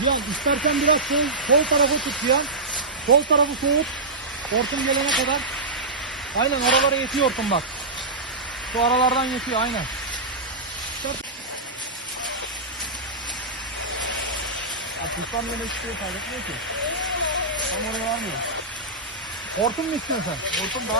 Cihan istersen biraz sol, şey, sol tarafı tut Cihan. Sol tarafı soğut. Hortum gelene kadar. Aynen oralara yetiyor hortum bak. Şu aralardan yetiyor aynen. Ya tutsam yine istiyor şey kaybetmiyor ki. Tam oraya varmıyor. Hortum mu istiyorsun sen? Hortum daha...